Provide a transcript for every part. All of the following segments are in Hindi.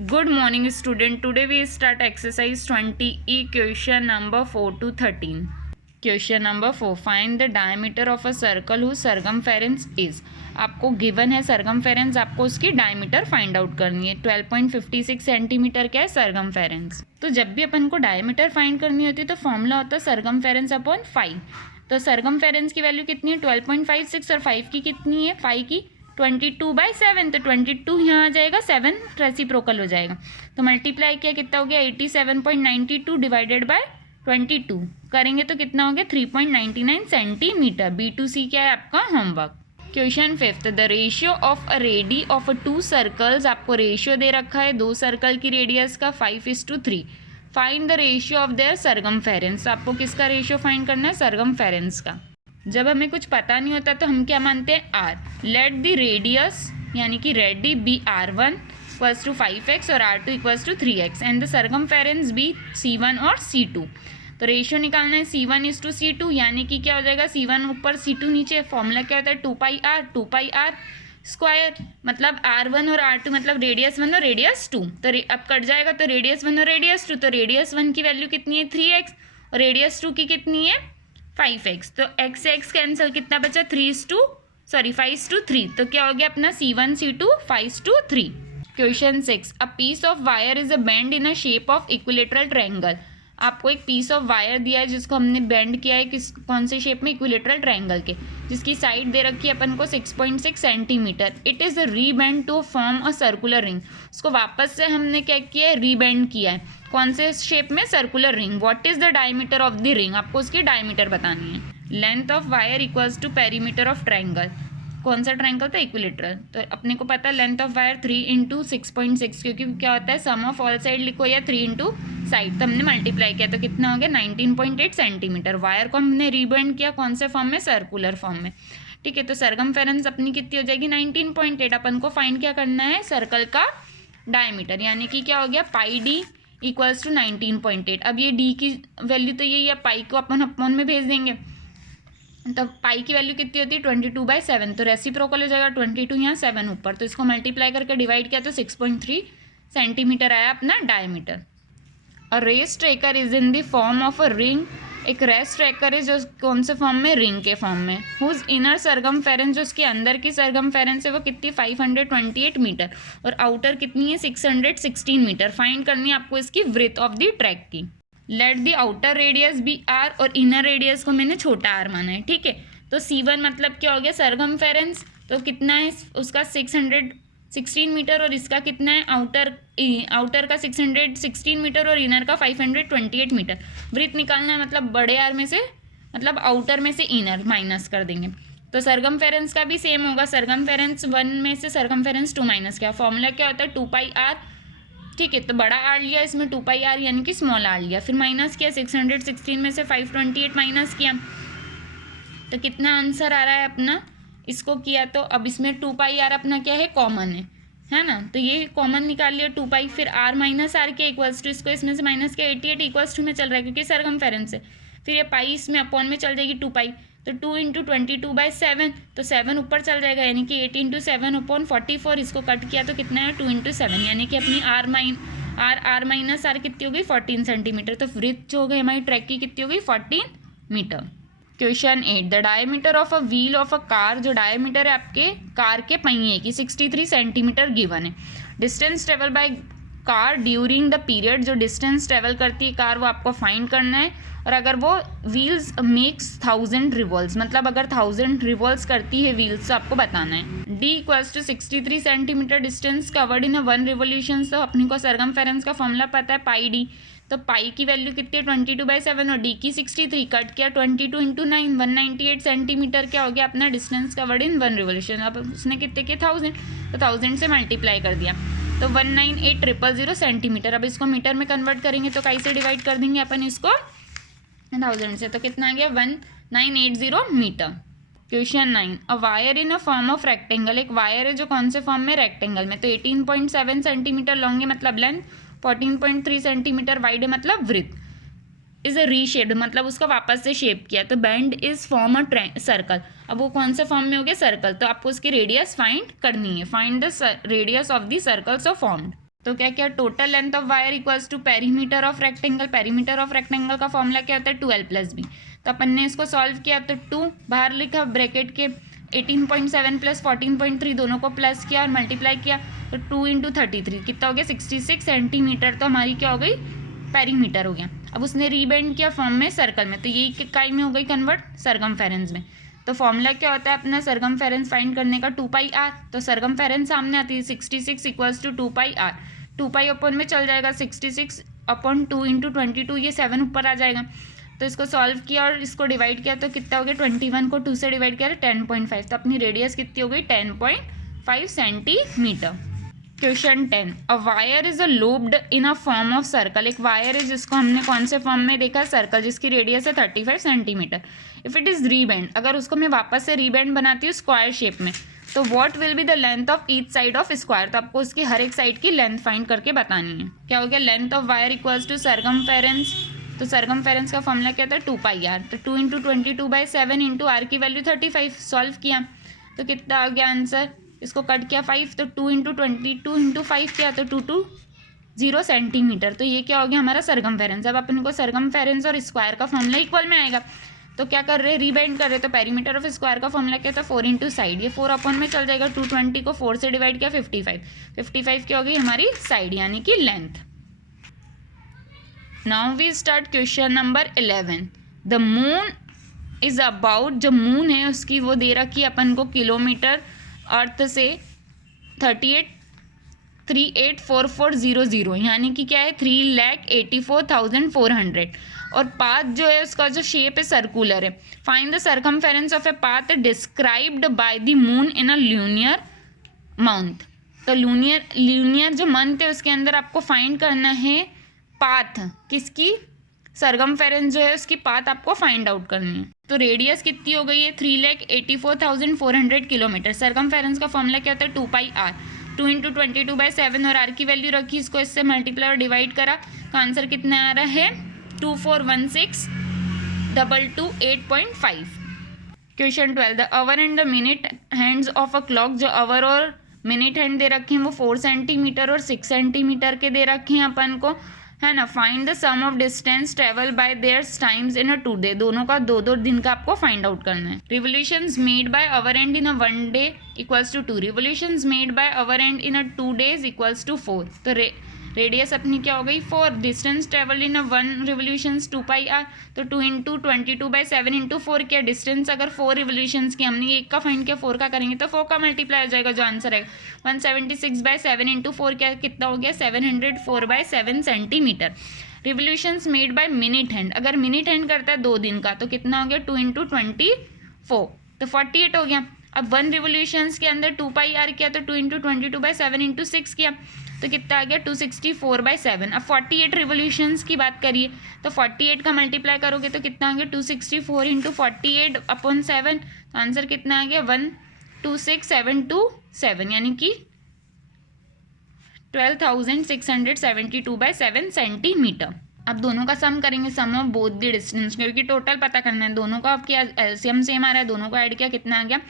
Good morning student. Today we start exercise 20E question number 4 to 13. Question number 4. Find the diameter of a circle whose circumference is. आपको गिवन है सर्कमफेरेंस, आपको उसकी डायमीटर फाइंड आउट करनी है. 12.56 सेंटीमीटर क्या है सर्कमफेरेंस. तो जब भी अपन को डायमीटर फाइंड करनी होती है तो फॉर्मूला होता है सर्कमफेरेंस अपॉन 5. तो सर्कमफेरेंस की वैल्यू कितनी है 12.56 और 5 की कितनी है 5 की 22/7. तो 22 यहाँ आ जाएगा, 7 रेसिप्रोकल हो जाएगा. तो मल्टीप्लाई किया कितना हो गया 87.92 डिवाइडेड बाय 22 करेंगे तो कितना हो गया 3.99 सेंटीमीटर. B2C क्या है आपका homework. Question 5. The ratio of a ready of 2 circles. आपको रेशियो दे रखा है 2 सर्कल की रेडियस का 5:3. Find the ratio of their circumference. आपको किसका रेशियो फाइंड करना है सर्कमफेरेंस का. जब हमें कुछ पता नहीं होता तो हम क्या मानते हैं आर. लेट द रेडियस यानी कि ready B R1 equals to 5x और R2 equals to 3x and the circumference be C1 और C2. तो रेशियो निकालना है C1:C2 यानी कि क्या हो जाएगा C1 ऊपर C2 नीचे. फॉर्मूला क्या होता है 2πr स्क्वायर. मतलब R1 और R2 मतलब रेडियस 1 और रेडियस 2. तो अब कट जाएगा तो रेडियस 1 और रेडियस 2. तो रेडियस 1 की वैल्यू कितनी है 3x और रेडियस 2 की कितनी है 5x. तो x से x कैंसिल, कितना बचा 5:3. तो क्या हो गया अपना C1 C2 5:3. Question 6. A piece of wire is a bend in a shape of equilateral triangle. आपको एक पीस ऑफ वायर दिया है जिसको हमने बेंड किया है कौन से शेप में इक्विलेटरल ट्रायंगल के, जिसकी साइड दे रखी है अपन को 6.6 centimetre. It is rebend to form a circular ring. उसको वापस से हमने क्या किया है रीबेंड किया है कौन से शेप में circular ring. What is the diameter of the ring. आपको उसकी डायमीटर बतानी है. Length of wire equals to perimeter of triangle. कौन सा ट्रायंगल था इक्विलेटरल. तो अपने को पता है लेंथ ऑफ वायर 3 × 6.6 क्योंकि क्या होता है सम ऑफ ऑल साइड लिखो या 3 × साइड. तो हमने मल्टीप्लाई किया तो कितना हो गया 19.8 सेंटीमीटर. वायर को हमने रीबेंड किया कौन से फॉर्म में सर्कुलर फॉर्म में. ठीक है. तो सर्कमफेरेंस अपनी कितनी हो जाएगी 19.8. अपन को फाइंड क्या करना है सर्कल का डायमीटर यानी कि क्या हो गया πd इक्वल्स टू 19.8. अब ये d की वैल्यू तो यही है, पाई को अपन अपॉन में भेज देंगे. तो पाई की वैल्यू कितनी होती है 22/7. तो रेसिप्रोकल हो जाएगा 22 यहाँ 7 ऊपर. तो इसको मल्टीप्लाई करके डिवाइड किया तो 6.3 सेंटीमीटर आया अपना diameter. A race tracker is in the form of a ring. एक रेस ट्रैकर है जो कौन से फॉर्म में रिंग के फॉर्म में. हुज इनर सर्कमफेरेंस जो उसके अंदर की सर्कमफेरेंस है वो कितनी 528 मीटर और आउटर कितनी है 616 मीटर. फाइंड करनी है आपको इसकी ब्रेथ ऑफ द ट्रैक की. Let the outer radius be R और इनर रेडियस को मैंने छोटा आर माना है. ठीक है. तो C1 मतलब क्या हो गया सर्कमफेरेंस. तो कितना है उसका 616 मीटर और इसका कितना है आउटर का 616 मीटर और इनर का 528 मीटर. वृत्त निकालना है मतलब बड़े आर में से मतलब आउटर में से इनर माइनस कर देंगे. तो सर्कमफेरेंस का भी सेम होगा. सर्कमफेरेंस 1 में से सर्कमफेरेंस 2 माइनस किया. फॉर्मूला क्या होता है 2πr. ठीक है. तो बड़ा आर लिया इसमें 2πr यानी कि स्मॉल आर लिया, फिर माइनस किया 616 में से 528 माइनस किया. तो कितना आंसर आ रहा है अपना इसको किया. तो अब इसमें 2πr अपना क्या है कॉमन है ना. तो ये कॉमन निकाल लिया 2π. फिर r माइनस आर के इक्वल्स टू इसको इसमें से माइनस किया 88 इक्वल्स टू में चल रहा है क्योंकि सर्कमफेरेंस है. फिर ये पाई इसमें अपॉन में चल जाएगी 2π. तो 2 × 22/7 तो 7 ऊपर चल जाएगा यानी कि 8 × 7 अपॉन 44. इसको कट किया तो कितना है 2 × 7 यानी कि अपनी r माइनस आर कितनी हो गई 14 सेंटीमीटर. तो वृत्त जो हो गई हमारी ट्रैक की कितनी हो गई 14 metre. Question 8. The diameter of a wheel of a car. जो डायमीटर है आपके कार के पहिए की 63 सेंटीमीटर गिवन है. Distance travel by car during the period. जो डिस्टेंस ट्रेवल करती है कार वो आपको फाइंड करना है. और अगर वो व्हील्स मेक्स 1000 रिवॉल्व्स मतलब अगर 1000 रिवॉल्व्स करती है व्हील्स तो आपको बताना है. d equals to 63 centimetre distance covered in 1 revolution. तो अपने को सर्कमफेरेंस का फॉर्मूला पता है πd. तो पाई की वैल्यू कितनी है 22/7 और डी की 63. कट किया 22 × 9 198 सेंटीमीटर क्या हो गया अपना डिस्टेंस कवर्ड इन 1 रिवोल्यूशन. अब उसने कितने के 1000 तो 1000 से मल्टीप्लाई कर दिया तो 198,000 सेंटीमीटर. अब इसको मीटर में कन्वर्ट करेंगे तो कैसे डिवाइड कर देंगे अपन इसको 1000 से. तो कितना आ गया 1980 metre. Question 9. A wire in a form of rectangle. एक वायर है जो कौन से फॉर्म में रेक्टेंगल में. तो 18.7 सेंटीमीटर लॉन्ग है मतलब लेंथ 14.3 सेंटीमीटर वाइड है मतलब वृत्त. इज अ रीशेप्ड मतलब उसका वापस से शेप किया. तो band is form a circle. अब वो कौन से फॉर्म में हो गया सर्कल. तो आपको उसकी रेडियस फाइंड करनी है. Find the radius of the circles of formed. तो क्या क्या total length of wire equals to perimeter of rectangle. Perimeter of rectangle का फॉर्मूला क्या होता है 2l+b। तो अपन ने इसको सॉल्व किया तो 2 बाहर लिखा ब्रैकेट के 18.7 प्लस 14.3 दोनों को प्लस किया और मल्टीप्लाई किया तो 2 × 33 कितना हो गया 66 सेंटीमीटर। तो हमारी क्या हो गई पेरीमीटर हो गया। अब उसने रीबेंड किया फॉर्म में सर्कल में, तो यही इकाई में हो गई कन्वर्ट सरकमफेरेंस में। तो फॉर्मूला क्या होता है अपना सरकमफेरेंस फाइंड करने का 2πr। तो सरकमफेरेंस सामने आती है 66 इक्वल्स टू 2πr। 2π अपन में चल जाएगा 66 अपॉन 2 × 22 ये 7 ऊपर आ जाएगा। तो इसको सॉल्व किया और इसको डिवाइड किया तो कितना हो गया 21 को 2 से डिवाइड किया 10.5। तो अपनी रेडियस कितनी हो गई 10.5 centimetre. Question 10 a wire is a looped in a form of circle. एक वायर है जिसको हमने कौन से फॉर्म में देखा सर्कल, जिसकी रेडियस है 35 सेंटीमीटर। इफ इट इज रीबेंड, अगर उसको मैं वापस से रीबेंड बनाती हूँ स्क्वायर शेप में, तो what will be the length of each side of square. तो आपको उसकी हर एक साइड की लेंथ फाइंड करके बतानी है। क्या हो गया length of wire equals to circumference. तो सरकमफेरेंस का फॉर्मूला क्या था 2πr। तो 2 × 22/7 इंटू आर की वैल्यू 35। सॉल्व किया तो कितना आ गया आंसर, इसको कट किया 5 तो 2 × 22 × 5 किया तो 220 सेंटीमीटर। तो ये क्या हो गया हमारा सरकमफेरेंस। अब अपन को सरकमफेरेंस और स्क्वायर का फॉर्मूला इक्वल में आएगा, तो क्या कर रहे हैं रीबाइंड कर रहे हैं। तो पेरीमीटर ऑफ स्क्वायर का फॉर्मूला क्या था 4 × साइड। ये 4 अपॉन में चल जाएगा 220 को 4 से डिवाइड किया 55 क्या हो गई हमारी साइड यानी कि length. Now we start question number 11। The moon is about, जो मून है उसकी वो दे रखी अपन को किलोमीटर अर्थ से 384400 यानी कि क्या है 3,84,400 और पाथ जो है उसका जो शेप है सर्कुलर है। Find the circumference of a path described by the moon in a lunar month. तो ल्यूनियर जो मंथ है उसके अंदर आपको फाइंड करना है पाथ, किसकी सरकमफेरेंस जो है उसकी पाथ आपको फाइंड आउट करनी है। तो रेडियस कितनी हो गई है 3,84,400 किलोमीटर। सरकमफेरेंस का फॉर्मूला क्या होता है 2πr। 2 × 22/7 और आर की वैल्यू रखी, इसको इससे मल्टीप्लाई और डिवाइड करा तो आंसर कितना आ रहा है 2416,228.5। Question 12 the our and the minute hands of a clock. जो आवर और मिनट हैंड दे रखे हैं वो 4 सेंटीमीटर और 6 सेंटीमीटर के दे रखे हैं अपन को, है ना। Find the sum of distance travel by their times in a 2 day. दोनों का 2-2 दिन का आपको फाइंड आउट करना है। Revolutions made by hour hand in a 1 day equals to 2। Revolutions made by hour hand in a 2 days equals to 4। तो रेडियस अपनी क्या हो गई 4। Distance travel in a 1 revolutions 2πr। तो 2 × 22/7 इंटू 4 किया। डिस्टेंस अगर 4 रिवोल्यूशंस की हमने एक का फाइंड किया 4 का करेंगे तो 4 का मल्टीप्लाई हो जाएगा, जो आंसर है 176/7 इंटू 4 क्या कितना हो गया 704/7 centimetre. Revolutions made by minute hand, अगर मिनट हैंड करता है 2 दिन का तो कितना हो गया 2 × 24 तो 48 हो गया। अब 1 रिवोल्यूशंस के अंदर 2πr किया तो 2 × 22/7 इंटू 6 किया तो कितना आ गया 264/7। अब 48 रिवोल्यूशंस की बात करिए तो 48 का मल्टीप्लाई करोगे तो कितना आ गया 264 × 48/7। तो आंसर कितना आ गया 126,727 यानी कि 12,672/7 सेंटीमीटर। अब दोनों का सम करेंगे, सम ऑफ बोथ द डिस्टेंस, क्योंकि टोटल पता करना है। दोनों का अब क्या एलसीएम सेम आ रहा है, दोनों को ऐड किया कितना आ गया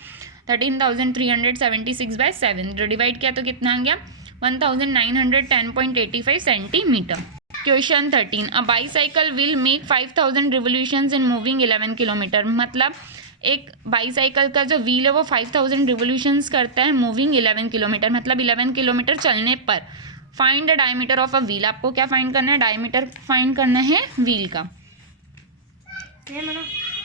13,376/7। जो डिवाइड किया तो कितना आ गया 1,910.85 centimetre. Question 13 a bicycle will make 5,000 revolutions in moving 11 kilometre. मतलब एक बाईसाइकिल का जो व्हील है वो 5,000 रिवोल्यूशंस करता है मूविंग 11 किलोमीटर, मतलब 11 किलोमीटर चलने पर। Find the diameter of a wheel. आपको क्या फाइंड करना है डायमीटर फाइंड करना है व्हील का।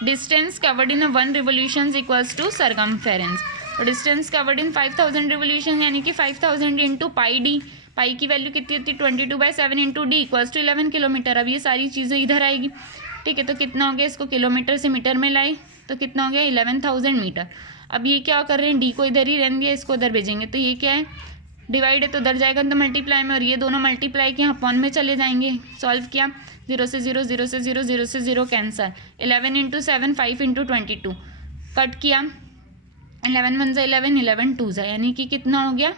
Distance covered in 1 revolutions equals to circumference. और डिस्टेंस कवर्ड इन 5,000 रिवोल्यूशन यानी कि 5,000 इंटू पाई डी। पाई की वैल्यू कितनी होती है 22/7 into D equals to 11 kilometre. अब ये सारी चीज़ें इधर आएगी, ठीक है। तो कितना हो गया, इसको किलोमीटर से मीटर में लाए तो कितना हो गया 11,000 मीटर। अब ये क्या कर रहे हैं डी को इधर ही रहने दिया, इसको उधर भेजेंगे तो ये क्या है डिवाइड है तो उधर जाएगा तो मल्टीप्लाई में, और ये दोनों मल्टीप्लाई के अपॉन में चले जाएंगे। सॉल्व किया 0 से 0 0 से 0 0 से 0 कैंसर। 11 × 7 5 × 22 कट किया 11 1 11 11 2 यानी कि कितना हो गया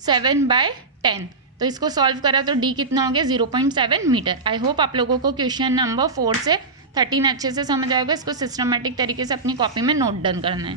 7/10। तो इसको सॉल्व करा तो डी कितना हो गया 0.7 मीटर। आई होप आप लोगों को क्वेश्चन नंबर 4 से 13 अच्छे से समझ आएगा। इसको सिस्टमेटिक तरीके से अपनी कॉपी में नोट डाउन करना है।